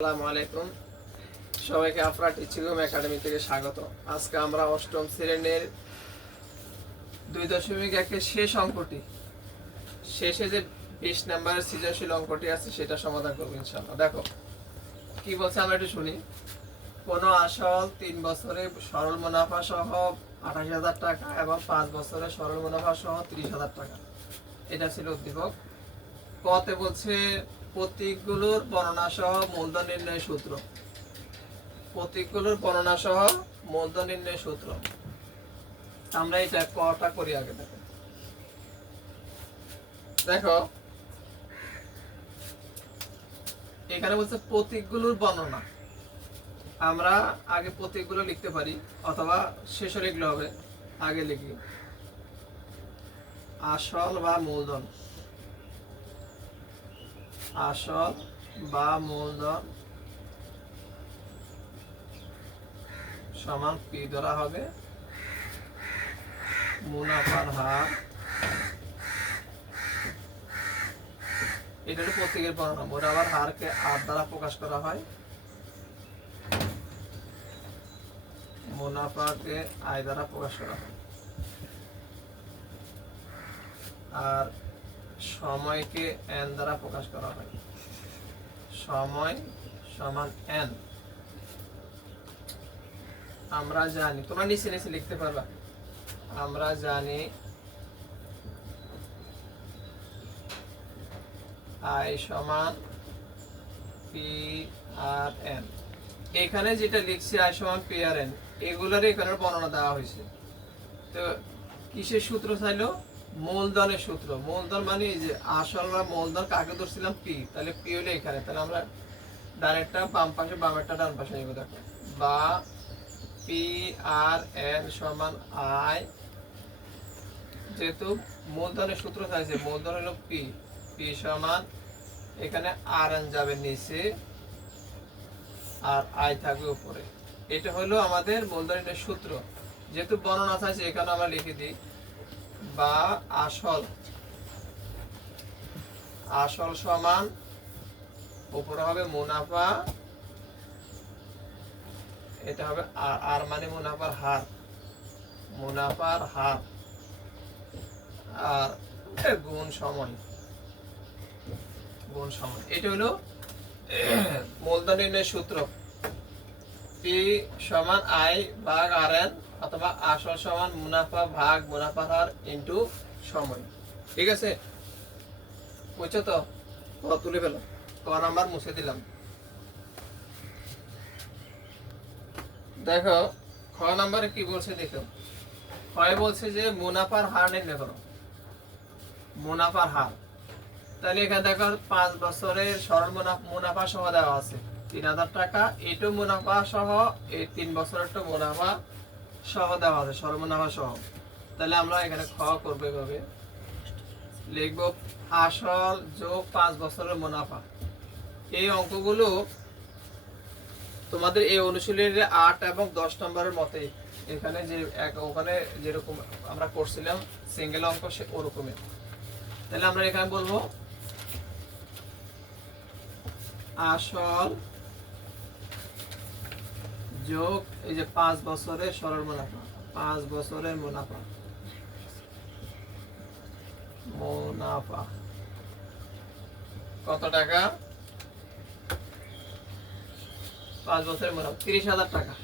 আসসালামু আলাইকুম। সবাইকে আফরা টিচিং একাডেমি থেকে স্বাগত। আজকে আমরা অষ্টম শ্রেণির দুই দশমিক একের শেষ অঙ্কটি, শেষে যে বিশ নাম্বারের সৃজনশীল অঙ্কটি আছে সেটা সমাধান করব ইনশাল্লাহ দেখো, কি বলছে আমরা একটু শুনি। কোন আসল তিন বছরে সরল মুনাফা সহ আঠাশ হাজার টাকা এবং পাঁচ বছরে সরল মুনাফা সহ হাজার টাকা। এটা ছিল উদ্দীপক। কতে বলছে প্রতীকগুলোর বর্ণনা সহ মূলধন নির্ণয় সূত্র। প্রতীকগুলোর বর্ণনা নির্ণয় সূত্র। আমরা এটা কটা করি আগে দেখো। দেখো, এখানে বলছে প্রতীকগুলোর বর্ণনা। আমরা আগে প্রতীকগুলো লিখতে পারি, অথবা শেষে লিখলে হবে, আগে লিখি। আসল বা মূলধন। আসল বা মূলধন সমান পি ধরা হবে। মুনাফার হার। এটা প্রতীকের বর্ণনা মুনাফার হারকে আর দ্বারা প্রকাশ করা হয়। মুনাফাকে আয় দ্বারা প্রকাশ করা হয়। আর সময়কে এন দ্বারা প্রকাশ করা হয়। সময় সমান এন আমরা জানি, তোমরা নিচে নিচে লিখতে পারবা। আমরা জানি আই সমান পি আর এন এখানে যেটা লিখছি আই সমান পি আর এন এগুলোর এখানে বর্ণনা দেওয়া হয়েছে। তো কিসের সূত্র চাইলো? মূলধনের সূত্র। মূলধন মানে যে আসল বা মূলধন কাকে ধরছিলাম? পি তাহলে পি হলো এখানে। তাহলে আমরা ডানেরটা বাম পাশে বামেরটা ডান পাশে নিব, দেখো। বা পি আর এন সমান আই যেহেতু মূলধনের সূত্র চাইছে, মূলধন হলো পি পি সমান এখানে আর এন যাবে নিচে, আর আই থাকবে উপরে। এটা হলো আমাদের মূলধনের সূত্র। যেহেতু বর্ণনা চাইছে এখানে আমরা লিখে দিই। বা আসল। আসল সমান উপরে হবে মুনাফা, এটা হবে আর মানে মুনাফার হার। মুনাফার হার আর গুণ সময় গুণ সময় এটা হলো মূলধন সূত্র। পি সমান আই ভাগ আর এন অথবা আসল সমান মুনাফা ভাগ মুনাফার হার ইনটু সময়। ঠিক আছে? বুঝছ তো? ক তুলে ফেলো। ক নাম্বার মুছে দিলাম। দেখো, খ নাম্বারে কি বলছে দেখো? ক্ষয় বলছে যে মুনাফার হার নির্ণয় করো। মুনাফার হার। তাহলে এখানে দেখো, পাঁচ বছরের সরল মুনাফা মুনাফা সহ দেওয়া আছে। তিন হাজার টাকা, এটু মুনাফা সহ এই তিন বছরেরটা মুনাফা সহ দেওয়া আছে সরল মুনাফা সহ। তাহলে আমরা এখানে খ লিখব, আসল যোগ পাঁচ বছরের মুনাফা। এই অঙ্কগুলো তোমাদের এই অনুশীলনের আট এবং দশ নম্বরের মতে এখানে যে ওখানে যেরকম আমরা করছিলাম সিঙ্গেল অঙ্ক সে ওরকমই। তাহলে আমরা এখানে বলব, আসল যোগ, এই যে পাঁচ বছরের সরল মুনাফা। পাঁচ বছরের মুনাফা। মুনাফা। কত টাকা? পাঁচ বছরের মুনাফা। তিরিশ হাজার টাকা।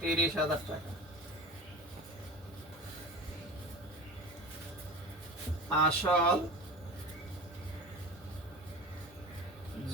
তিরিশ হাজার টাকা। আসল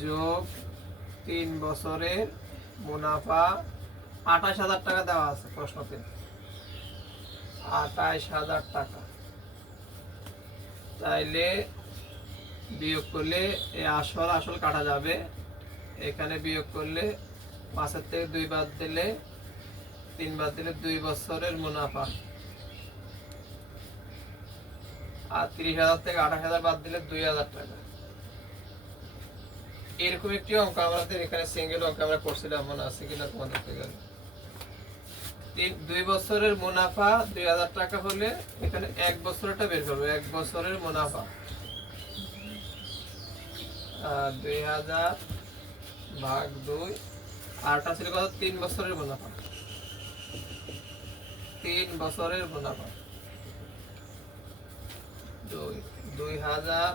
যোগ তিন বছরের মুনাফা আঠাশ হাজার টাকা দেওয়া আছে প্রশ্নতে। আঠাশ হাজার টাকা। তাইলে বিয়োগ করলে এই আসল আসল কাটা যাবে। এখানে বিয়োগ করলে পাঁচের থেকে দুই বাদ দিলে, তিন বাদ দিলে দুই বছরের মুনাফা। আর তিরিশ হাজার থেকে আঠাশ হাজার বাদ দিলে দুই হাজার টাকা। এরকম একটি অঙ্ক আমাদের এখানে সিঙ্গেল অঙ্ক আমরা করছিলাম মনে আছে কিনা তোমাদের তিন, দুই বছরের মুনাফা দুই হাজার টাকা হলে এখানে এক বছরটা বের করব, এক বছরের মুনাফা। দুই হাজার ভাগ দুই, আরটা ছিল কত? তিন বছরের মুনাফা। তিন বছরের মুনাফা। দুই দুই হাজার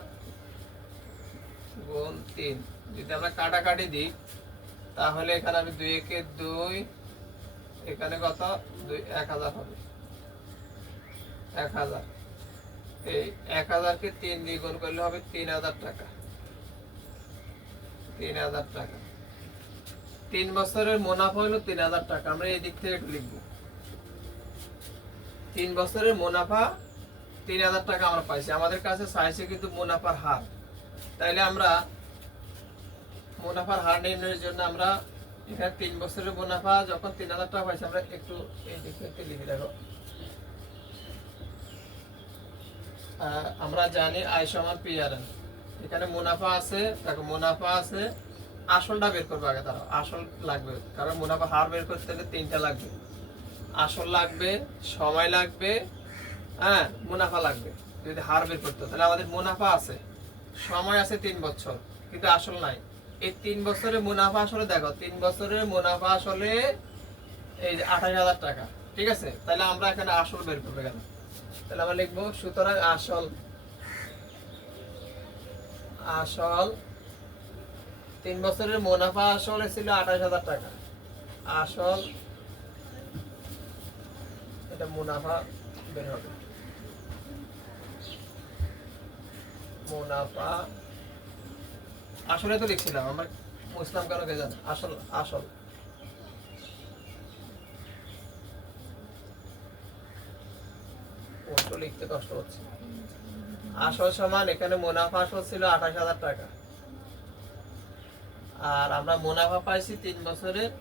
গুণ তিন। যদি আমরা কাটাকাটি দিই, তাহলে এখানে আমি দুই একে দুই, এখানে কত? দুই, এক হাজার হবে। এক হাজার। এই এক হাজারকে তিন দিয়ে করলে হবে তিন হাজার টাকা। তিন হাজার টাকা। তিন বছরের মুনাফা হলো তিন হাজার টাকা। আমরা এই দিক থেকে লিখব। তিন বছরের মুনাফা তিন হাজার টাকা আমরা পাইছি। আমাদের কাছে চাইছে কিন্তু মুনাফার হার। তাইলে আমরা মুনাফার হার নির্ণয়ের জন্য আমরা এখানে তিন বছরের মুনাফা যখন তিন হাজার টাকা পাইছি আমরা একটু এই দিক লিখে আহ, আমরা জানি আয় সমান পিআরএন এখানে মুনাফা আছে দেখো মুনাফা আছে আসলটা বের করব আগে তারা আসল লাগবে কারণ মুনাফা হার বের করতে হলে তিনটা লাগবে। আসল লাগবে সময় লাগবে হ্যাঁ মুনাফা লাগবে। যদি হার বের করতে তাহলে আমাদের মুনাফা আছে সময় আছে তিন বছর কিন্তু আসল নাই। এই তিন বছরের মুনাফা আসলে দেখো, তিন বছরের মুনাফা আসলে এই যে আঠাশ হাজার টাকা, ঠিক আছে? তাহলে আমরা এখানে আসল বের করব কেন তাহলে আমরা লিখব, সুতরাং আসল আসল তিন বছরের মুনাফা আসলে ছিল আঠাশ হাজার টাকা। আসল, এটা মুনাফা বের হবে। মুনাফা আসলে তো লিখছিলাম, আমার মুসলাম কেন কে জান? আসল আসল। লিখতে কষ্ট হচ্ছে। আসল সমান, এখানে মুনাফা আসল ছিল আঠাশ হাজার টাকা। আর আমরা মুনাফা পাইছি তিন বছরের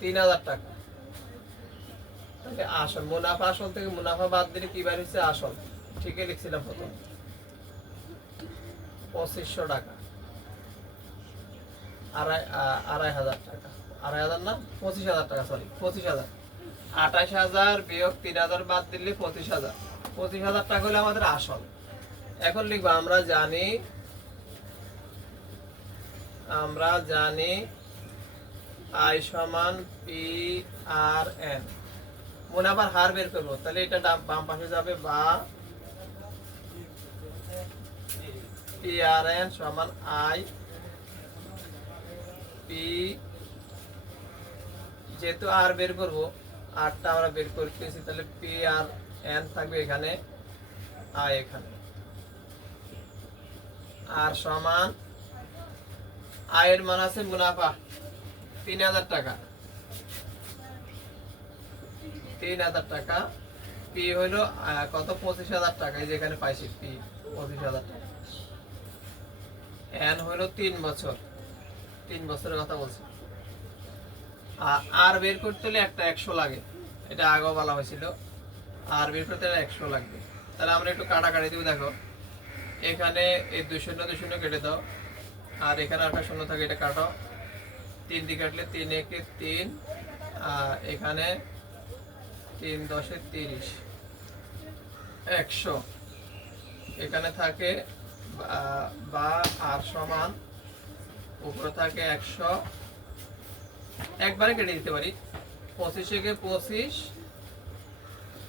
তিন হাজার টাকা। তাহলে আসল, মুনাফা আসল থেকে মুনাফা বাদ দিলে কি বার হচ্ছে আসল। ঠিকই লিখছিলাম প্রথম। পঁচিশশো টাকা। আড়াই আড়াই হাজার টাকা। আড়াই হাজার না? পঁচিশ হাজার টাকা সরি পঁচিশ হাজার। আঠাশ হাজার বিয়োগ তিন হাজার বাদ দিলে পঁচিশ হাজার। পঁচিশ হাজার টাকা হলে আমাদের আসল। এখন লিখব, আমরা জানি আমরা জানি আই সমান পি আর এন। মুনাফার হার বের করব, তাহলে এটা বাম পাশে যাবে বা পি আর এন সমান আই পি, যেহেতু আর বের করব, আরটা আমরা বের করতেছি তাহলে পি আর এন থাকবে এখানে, আই এখানে। আর সমান আয়ের মান আছে মুনাফা, তিন হাজার টাকা। তিন হাজার টাকা, পি হইল কত? পঁচিশ হাজার টাকা, এই যে এখানে পাইছি, পি, পঁচিশ হাজার টাকা। এন হইল তিন বছর। তিন বছরের কথা বলছি। আর বের করতে হলে একটা একশো লাগে। এটা আগেও বলা হয়েছিল। আর বের করতে হলে একশো লাগবে। তাহলে আমরা একটু কাটাকাটি দিব, দেখো। এখানে এই দুই শূন্য দুই শূন্য কেটে দাও। আর এখানে একটা শূন্য থাকে, এটা কাটো। তিন দিয়ে কাটলে তিন একে তিন। আর এখানে তিন দশে তিরিশ। একশো। এখানে থাকে বা আর সমান উপরে থাকে একশো। একবারে কেটে দিতে পারি। পঁচিশে কে পঁচিশ,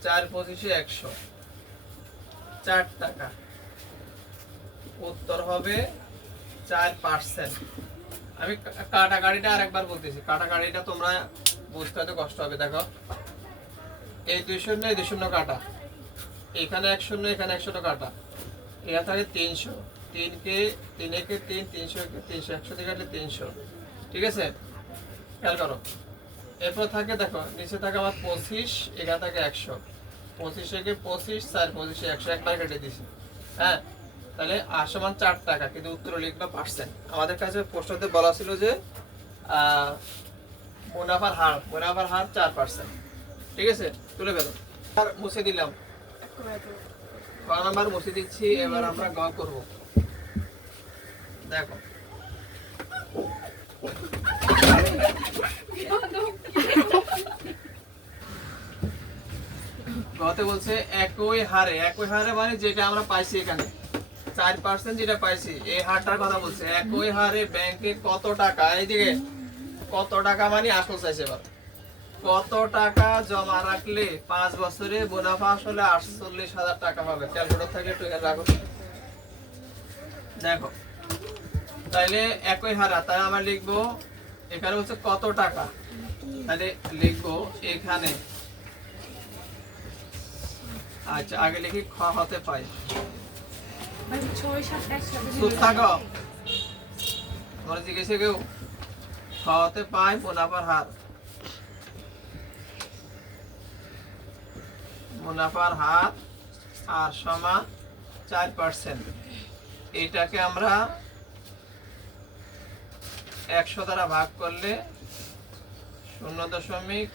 চার পঁচিশে একশো। চার টাকা। উত্তর হবে চার পার্সেন্ট। আমি কা- কাটাকাটিটা আরেকবার বলতেছি। কাটাকাটিটা তোমরা বুঝতে হয়তো কষ্ট হবে, দেখো। এই দুই শূন্য, এই দুই শূন্য কাটা। এখানে এক শূন্য, এখানে একশো কাটা। এখানে থাকে তিনশো। তিনকে তিন একে তিন তিনশো একে তিনশো একশো থেকে কাটলে তিনশো। ঠিক আছে? খেয়াল করো। এরপর থাকে দেখো নিচে থাকে আমার পঁচিশ এখানে থাকে একশো। পঁচিশ একে পঁচিশ চার পঁচিশে একশো একবার কেটে দিছি। হ্যাঁ? তাহলে আর সমান চার টাকা কিন্তু উত্তর লিখবা পার্সেন্ট আমাদের কাছে প্রশ্নতে বলা ছিল যে মুনাফার হার মুনাফার হার চার পার্সেন্ট ঠিক আছে? তুলে ফেলো। আর মুছে দিলাম। ক নাম্বার মুছে দিচ্ছি এবার আমরা গ করব। দেখো। গতে বলছে একই হারে একই হারে মানে যেটা আমরা পাইছি এখানে। চার পার্সেন্ট যেটা পাইছি, এই হারটার কথা বলছে। একই হারে ব্যাংকে কত টাকা? এইদিকে, কত টাকা মানে আসল চাইছে এবার। কত টাকা জমা রাখলে পাঁচ বছরে মুনাফা আসলে আটচল্লিশ হাজার টাকা হবে ক্যালকুলেটর থেকে একটু রাখো। দেখো তাইলে একই হারা তাই আমরা লিখব এখানে হচ্ছে কত টাকা? তাহলে লিখব এখানে। আচ্ছা আগে লিখি খ হতে পাই তোমরা জিজ্ঞেসে কেউ খ হতে পাই মুনাফার হার? মুনাফার হার আর সমান চার পার্সেন্ট এটাকে আমরা একশো দ্বারা ভাগ করলে শূন্য দশমিক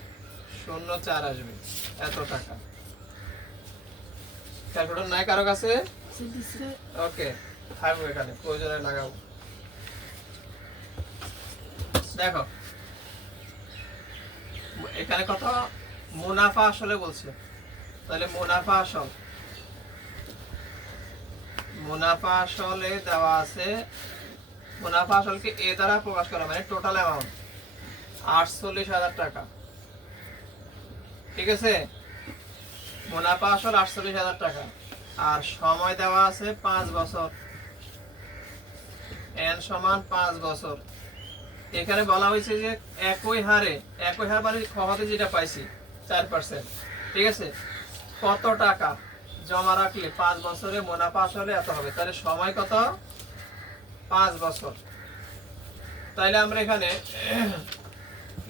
শূন্য চার আসবে। এত টাকা। ক্যালকুলেটর নাই কারও কাছে? ওকে, থাকব এখানে, প্রয়োজনে লাগাবো। দেখো, এখানে কত? মুনাফা আসলে বলছে। তাহলে মুনাফা আসল। মুনাফা আসলে দেওয়া আছে মুনাফা আসলকে এ দ্বারা প্রকাশ করা মানে টোটাল অ্যামাউন্ট আটচল্লিশ হাজার টাকা। ঠিক আছে? মুনাফা আসল আটচল্লিশ হাজার টাকা। আর সময় দেওয়া আছে পাঁচ বছর। এন সমান পাঁচ বছর। এখানে বলা হয়েছে যে একই হারে, একই হার মানে খহাতে যেটা পাইছি, চার পার্সেন্ট ঠিক আছে? কত টাকা জমা রাখলে পাঁচ বছরে মুনাফা আসলে এত হবে? তাহলে সময় কত? পাঁচ বছর। তাইলে আমরা এখানে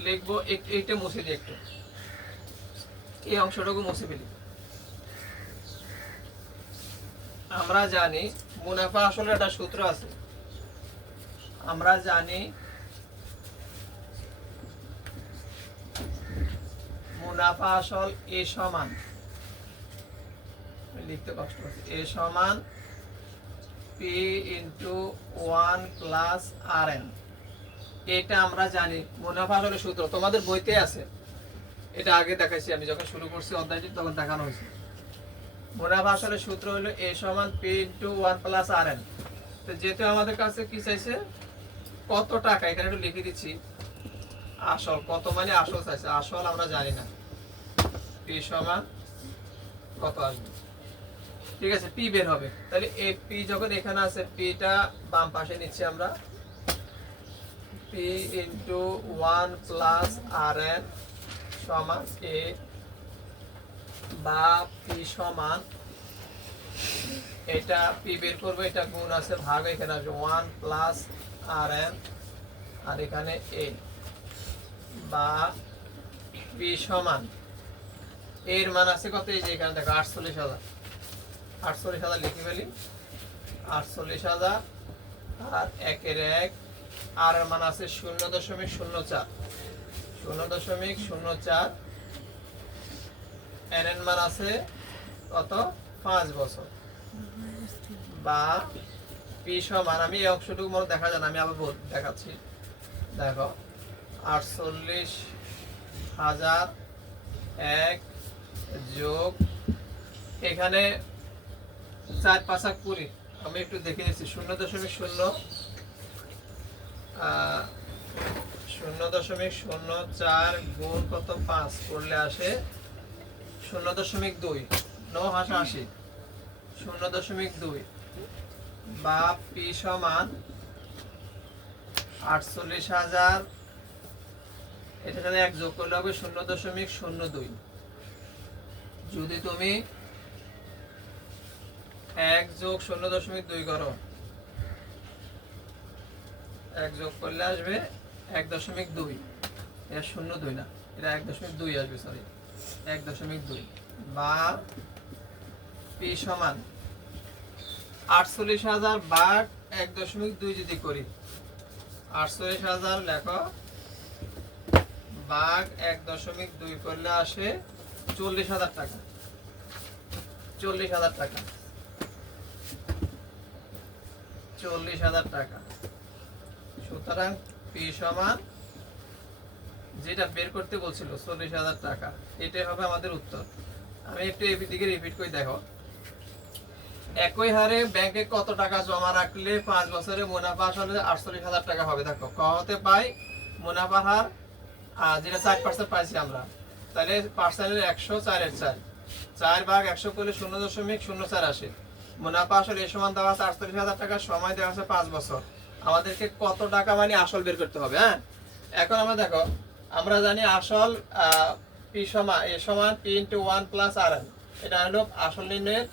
লিখব এইটা মুছে দিই একটু। এই অংশটুকু মুছে ফেলি। আমরা জানি মুনাফা আসলে একটা সূত্র আছে। আমরা জানি মুনাফা আসল এ সমান। লিখতে কষ্ট এ সমান P into one plus R N এটা আমরা জানি মুনাফা আসলে সূত্র। তোমাদের বইতে আছে। এটা আগে দেখাইছি আমি, যখন শুরু করছি অধ্যায়টি তখন দেখানো হয়েছে। মুনাফা আসলে সূত্র হলো এ সমান P into one plus R N তো যেহেতু আমাদের কাছে কি চাইছে? কত টাকা? এখানে একটু লিখে দিচ্ছি। আসল, কত মানে আসল চাইছে? আসল আমরা জানি না। পি সমান কত আসবে? ঠিক আছে পি বের হবে। তাহলে এ পি যখন এখানে আছে পিটা বাম পাশে নিচ্ছি আমরা। P into one plus R N সমান এ বা পি সমান, এটা পি বের করব, এটা গুণ আছে, ভাগ এখানে আসবে। ওয়ান প্লাস আর এন আর এখানে এ বা পি সমান। এর মান আছে কত? এই যে এখানে দেখো, আটচল্লিশ হাজার। আটচল্লিশ হাজার লিখে ফেলি। আটচল্লিশ হাজার, আর একের এক, আর এর মান আছে শূন্য দশমিক শূন্য চার। শূন্য দশমিক শূন্য চার এন এর মান আছে কত? পাঁচ বছর। বা পি সমান, আমি এই অংশটুকু মনে দেখা যায় না, আমি আবার দেখাচ্ছি। দেখো, আটচল্লিশ হাজার এক যোগ, এখানে চার পাঁচ পাঁচা কুড়ি আমি একটু দেখে নিচ্ছি শূন্য দশমিক শূন্য শূন্য দশমিক শূন্য চার গুণ কত পাঁচ করলে আসে শূন্য দশমিক দুই, ন হাসা আশি। শূন্য দশমিক দুই বা পি সমান আটচল্লিশ হাজার। এটা এক যোগ করলে হবে শূন্য দশমিক শূন্য দুই। যদি তুমি এক যোগ শূন্য দশমিক দুই করো। এক যোগ করলে আসবে এক দশমিক দুই। এটা শূন্য দুই না, এটা এক দশমিক দুই আসবে সরি এক দশমিক দুই বা পি সমান আটচল্লিশ হাজার বাঘ এক দশমিক দুই যদি করি, আটচল্লিশ হাজার লেখো, বাঘ এক দশমিক দুই করলে আসে চল্লিশ হাজার টাকা। চল্লিশ হাজার টাকা। চল্লিশ হাজার টাকা। সুতরাং পি সমান যেটা বের করতে বলছিল, চল্লিশ হাজার টাকা। এটাই হবে আমাদের উত্তর। আমি একটু এদিকে রিপিট করে, দেখো। একই হারে ব্যাংকে কত টাকা জমা রাখলে পাঁচ বছরে মুনাফা আসলে আটচল্লিশ হাজার টাকা হবে, দেখো। কহতে পাই? মুনাফা হার যেটা চার পার্সেন্ট পাইছি আমরা, তাহলে পার্সেন্টের একশো চারের চার। চার ভাগ একশো করলে শূন্য দশমিক শূন্য চার আসে মুনাফা আসলে সমান দেওয়া আছে আটচল্লিশ হাজার টাকা, সময় দেওয়া আছে পাঁচ বছর। আমাদেরকে কত টাকা মানে আসল বের করতে হবে হ্যাঁ? এখন আমরা দেখো, আমরা জানি আসল পি সমান, এ সমান P into one plus R N এটা হলো আসল নির্ণয়ের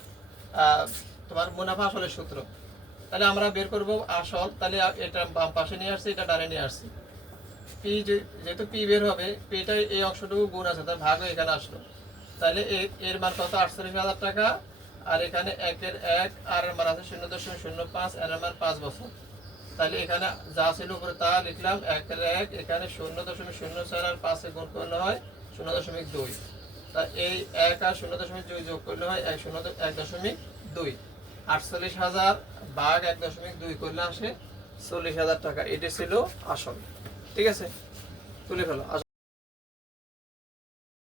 তোমার মুনাফা আসলের সূত্র। তাহলে আমরা বের করব আসল, তাহলে এটা বাম পাশে নিয়ে আসছি, এটা ডানে নিয়ে আসছি। পি যেহেতু পি বের হবে পিটা এই অংশটুকু গুণ আছে, তার ভাগ হয়ে এখানে আসলো। তাহলে এর মান কত? আটচল্লিশ হাজার টাকা আর এখানে একের এক, আর মান আছে শূন্য দশমিক শূন্য পাঁচ এর মান পাঁচ বছর। তাহলে এখানে যা ছিল উপরে তা লিখলাম, একের এক, এখানে শূন্য দশমিক শূন্য চার আর পাঁচে গুণ করলে হয় শূন্য দশমিক দুই। তা এই এক আর শূন্য দশমিক দুই যোগ করলে হয় এক শূন্য এক দশমিক দুই। আটচল্লিশ হাজার ভাগ এক দশমিক দুই করলে আসে চল্লিশ হাজার টাকা। এটি ছিল আসল। ঠিক আছে? তুলে ফেলো।